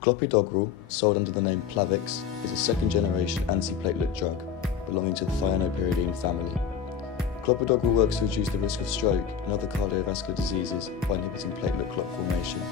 Clopidogrel, sold under the name Plavix, is a second-generation antiplatelet drug belonging to the thienopyridine family. Clopidogrel works to reduce the risk of stroke and other cardiovascular diseases by inhibiting platelet clot formation.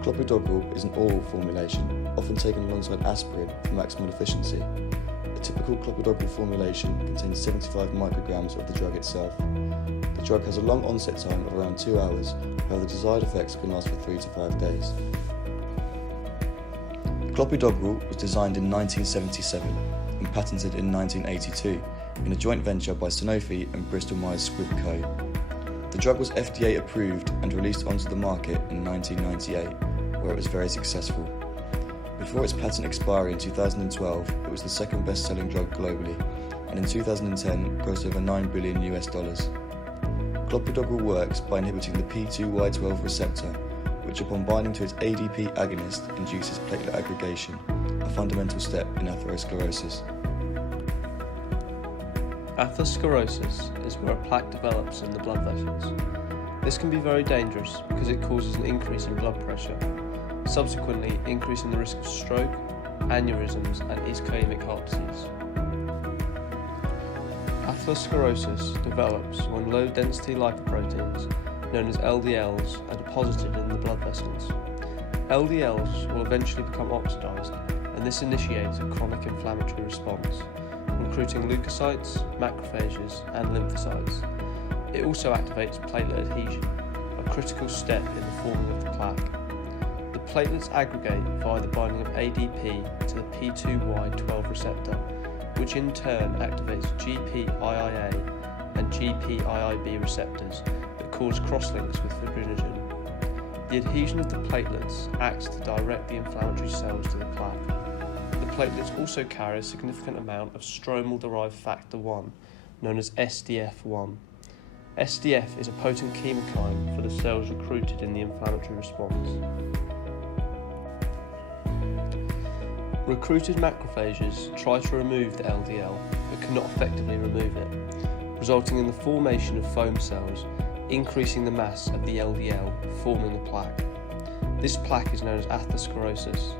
Clopidogrel is an oral formulation, often taken alongside aspirin for maximal efficiency. A typical Clopidogrel formulation contains 75 micrograms of the drug itself. The drug has a long onset time of around 2 hours, however the desired effects can last for 3 to 5 days. Clopidogrel was designed in 1977 and patented in 1982 in a joint venture by Sanofi and Bristol Myers Squibb Co. The drug was FDA approved and released onto the market in 1998, where it was very successful. Before its patent expiry in 2012, it was the second best-selling drug globally, and in 2010 grossed over $9 billion. Clopidogrel works by inhibiting the P2Y12 receptor, which upon binding to its ADP agonist induces platelet aggregation, a fundamental step in atherosclerosis. Atherosclerosis is where a plaque develops in the blood vessels. This can be very dangerous because it causes an increase in blood pressure, subsequently increasing the risk of stroke, aneurysms and ischemic heart disease. Atherosclerosis develops when low-density lipoproteins, known as LDLs, are deposited in the blood vessels. LDLs will eventually become oxidized, and this initiates a chronic inflammatory response, recruiting leukocytes, macrophages, and lymphocytes. It also activates platelet adhesion, a critical step in the forming of the plaque. The platelets aggregate via the binding of ADP to the P2Y12 receptor, which in turn activates GPIIA and GPIIB receptors that cause crosslinks with fibrinogen. The adhesion of the platelets acts to direct the inflammatory cells to the plaque. The platelets also carry a significant amount of stromal-derived factor 1, known as SDF1. SDF is a potent chemokine for the cells recruited in the inflammatory response. Recruited macrophages try to remove the LDL, but cannot effectively remove it, resulting in the formation of foam cells, increasing the mass of the LDL, forming a plaque. This plaque is known as atherosclerosis.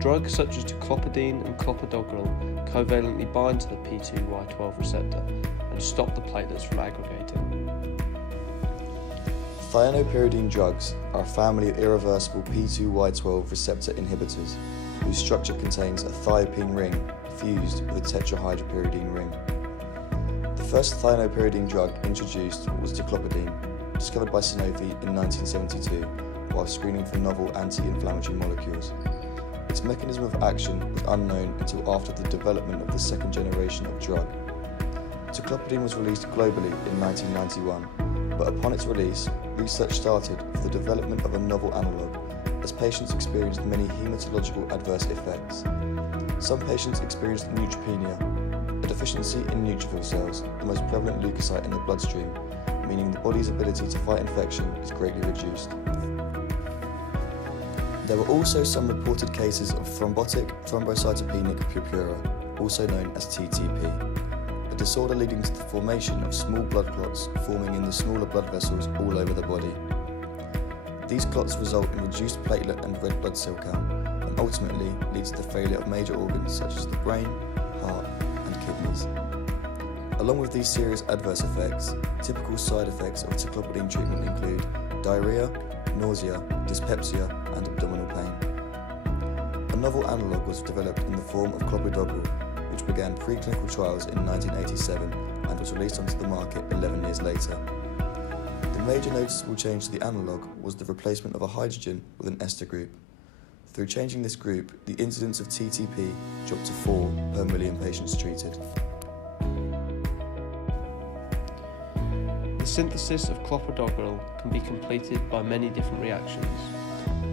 Drugs such as clopidine and clopidogrel covalently bind to the P2Y12 receptor and stop the platelets from aggregating. Thienopyridine drugs are a family of irreversible P2Y12 receptor inhibitors whose structure contains a thiopine ring fused with a tetrahydropyridine ring. The first thienopyridine drug introduced was clopidine, discovered by Sanofi in 1972 while screening for novel anti-inflammatory molecules. Its mechanism of action was unknown until after the development of the second generation of drug. Clopidine was released globally in 1991, but upon its release, research started for the development of a novel analogue, as patients experienced many hematological adverse effects. Some patients experienced neutropenia, a deficiency in neutrophil cells, the most prevalent leukocyte in the bloodstream, meaning the body's ability to fight infection is greatly reduced. There were also some reported cases of thrombotic thrombocytopenic purpura, also known as TTP, a disorder leading to the formation of small blood clots forming in the smaller blood vessels all over the body. These clots result in reduced platelet and red blood cell count, and ultimately lead to the failure of major organs such as the brain, heart, and kidneys. Along with these serious adverse effects, typical side effects of clopidine treatment include diarrhea, nausea, dyspepsia, and abdominal pain. A novel analogue was developed in the form of Clopidogrel, which began preclinical trials in 1987 and was released onto the market 11 years later. The major noticeable change to the analogue was the replacement of a hydrogen with an ester group. Through changing this group, the incidence of TTP dropped to 4 per million patients treated. The synthesis of Clopidogrel can be completed by many different reactions.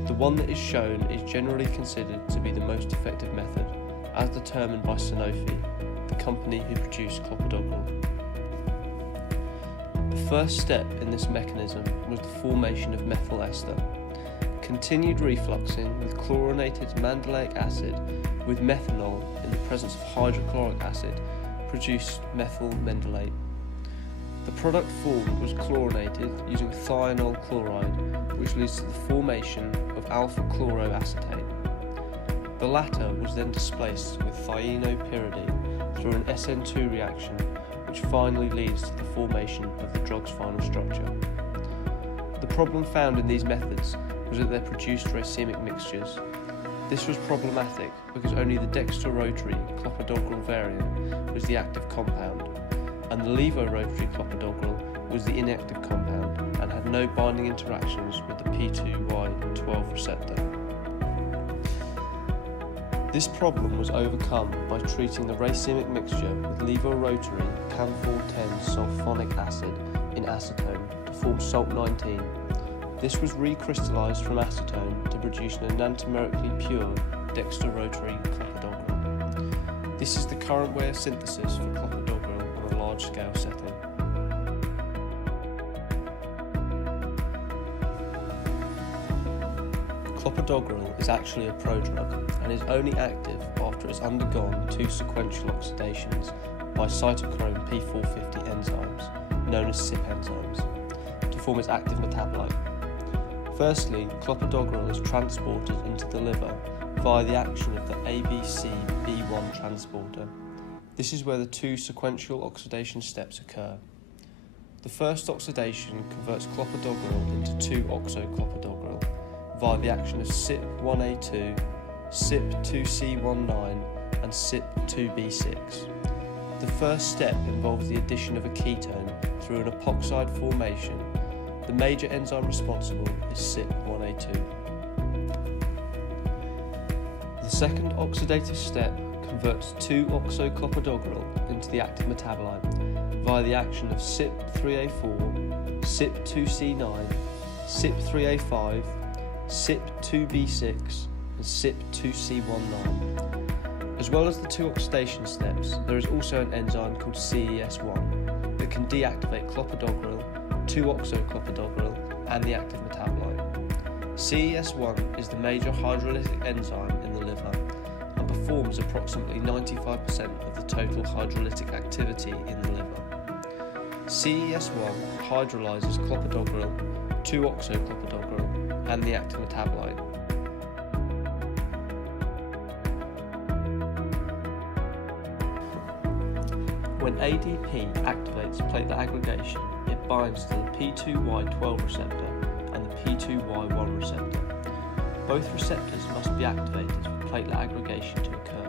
The one that is shown is generally considered to be the most effective method, as determined by Sanofi, the company who produced Clopidogrel. The first step in this mechanism was the formation of methyl ester. Continued refluxing with chlorinated mandelic acid with methanol in the presence of hydrochloric acid produced methyl mandolate. The product formed was chlorinated using thionyl chloride, which leads to the formation of alpha chloroacetate. The latter was then displaced with thienopyridine through an SN2 reaction, which finally leads to the formation of the drug's final structure. The problem found in these methods was that they produced racemic mixtures. This was problematic because only the dextrorotary Clopidogrel variant was the active compound, and the levorotary Clopidogrel was the inactive compound and had no binding interactions with the P2Y12 receptor. This problem was overcome by treating the racemic mixture with levorotary cam410 sulfonic acid in acetone to form salt-19. This was recrystallized from acetone to produce an enantiomerically pure dextrorotary Clopidogrel. This is the current way of synthesis for Clopidogrel on a large-scale setting. Clopidogrel is actually a prodrug and is only active after it's undergone 2 sequential oxidations by cytochrome P450 enzymes, known as CYP enzymes, to form its active metabolite. Firstly, Clopidogrel is transported into the liver via the action of the ABCB1 transporter. This is where the 2 sequential oxidation steps occur. The first oxidation converts Clopidogrel into 2-oxoclopidogrel via the action of CYP1A2, CYP2C19 and CYP2B6. The first step involves the addition of a ketone through an epoxide formation. The major enzyme responsible is CYP1A2. The second oxidative step converts 2-oxoclopidogrel into the active metabolite via the action of CYP3A4, CYP2C9, CYP3A5, CYP2B6 and CYP2C19. As well as the 2 oxidation steps, there is also an enzyme called CES1 that can deactivate Clopidogrel, 2-oxoclopidogrel and the active metabolite. CES1 is the major hydrolytic enzyme in the liver and performs approximately 95% of the total hydrolytic activity in the liver. CES1 hydrolyzes Clopidogrel, 2-oxoclopidogrel and the active metabolite. When ADP activates platelet aggregation, it binds to the P2Y12 receptor and the P2Y1 receptor. Both receptors must be activated for platelet aggregation to occur.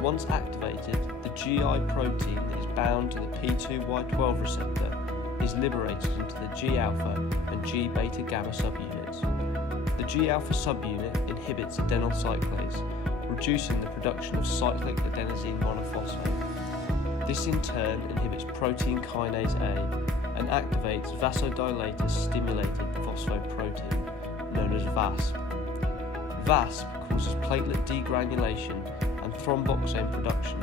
Once activated, the GI protein that is bound to the P2Y12 receptor is liberated into the G-alpha and G-beta gamma subunits. The G-alpha subunit inhibits adenyl cyclase, reducing the production of cyclic adenosine monophosphate. This in turn inhibits protein kinase A and activates vasodilator stimulated phosphoprotein, known as VASP. VASP causes platelet degranulation and thromboxane production,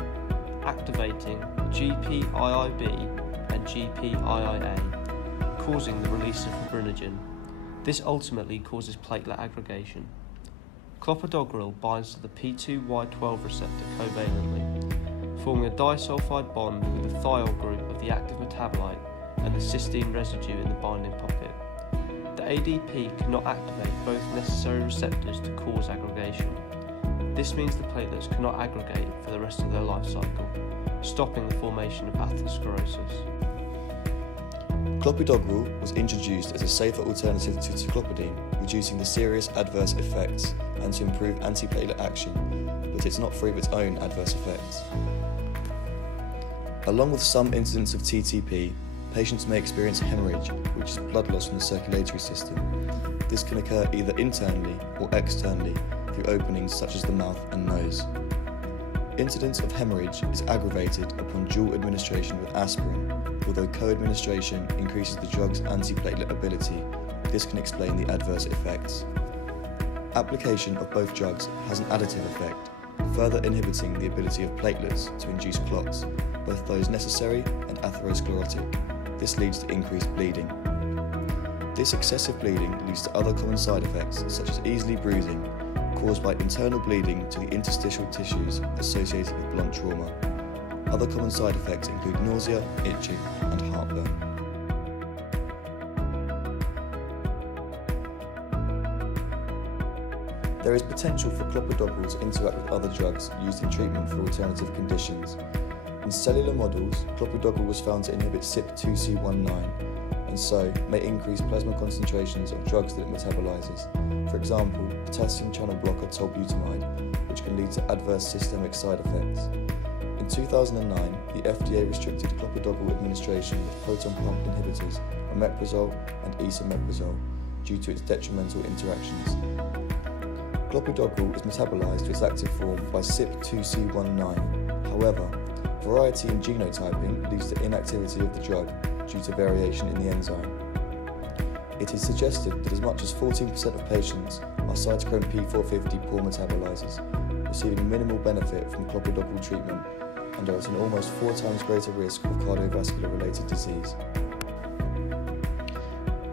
activating GPIIB and GPIIA, causing the release of fibrinogen. This ultimately causes platelet aggregation. Clopidogrel binds to the P2Y12 receptor covalently, forming a disulfide bond with the thiol group of the active metabolite and the cysteine residue in the binding pocket. The ADP cannot activate both necessary receptors to cause aggregation. This means the platelets cannot aggregate for the rest of their life cycle, stopping the formation of atherosclerosis. Clopidogrel was introduced as a safer alternative to clopidine, reducing the serious adverse effects and to improve antiplatelet action, but it's not free of its own adverse effects. Along with some incidents of TTP, patients may experience hemorrhage, which is blood loss from the circulatory system. This can occur either internally or externally through openings such as the mouth and nose. Incidence of hemorrhage is aggravated upon dual administration with aspirin. Although co-administration increases the drug's antiplatelet ability, this can explain the adverse effects. Application of both drugs has an additive effect, further inhibiting the ability of platelets to induce clots, both those necessary and atherosclerotic. This leads to increased bleeding. This excessive bleeding leads to other common side effects such as easily bruising, caused by internal bleeding to the interstitial tissues associated with blunt trauma. Other common side effects include nausea, itching, and heartburn. There is potential for clopidogrel to interact with other drugs used in treatment for alternative conditions. In cellular models, clopidogrel was found to inhibit CYP2C19 and so may increase plasma concentrations of drugs that it metabolizes. For example, potassium channel blocker tolbutamide, which can lead to adverse systemic side effects. In 2009, the FDA restricted clopidogrel administration with proton pump inhibitors, omeprazole and esomeprazole, due to its detrimental interactions. Clopidogrel is metabolized to its active form by CYP2C19. However, variety in genotyping leads to inactivity of the drug due to variation in the enzyme. It is suggested that as much as 14% of patients are cytochrome P450 poor metabolizers, receiving minimal benefit from clopidogrel treatment and are at an almost 4 times greater risk of cardiovascular-related disease.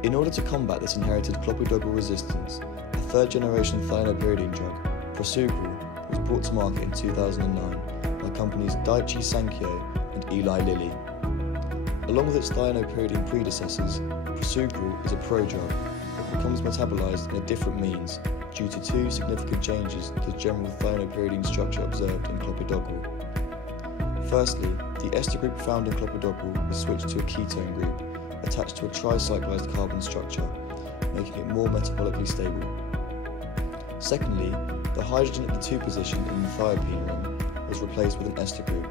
In order to combat this inherited clopidogrel resistance, a third-generation thienopyridine drug, prasugrel, was brought to market in 2009 by companies Daiichi Sankyo and Eli Lilly. Along with its thienopyridine predecessors, prasugrel is a prodrug that becomes metabolized in a different means due to 2 significant changes to the general thienopyridine structure observed in clopidogrel. Firstly, the ester group found in clopidogrel is switched to a ketone group attached to a tricyclized carbon structure, making it more metabolically stable. Secondly, the hydrogen at the 2 position in the thiopene ring was replaced with an ester group.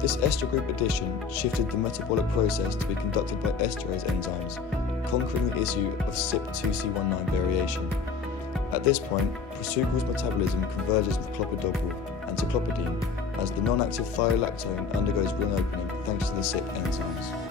This ester group addition shifted the metabolic process to be conducted by esterase enzymes, conquering the issue of CYP2C19 variation. At this point, prasugrel's metabolism converges with clopidogrel and to clopidine, as the non-active thiolactone undergoes ring opening thanks to the CYP enzymes.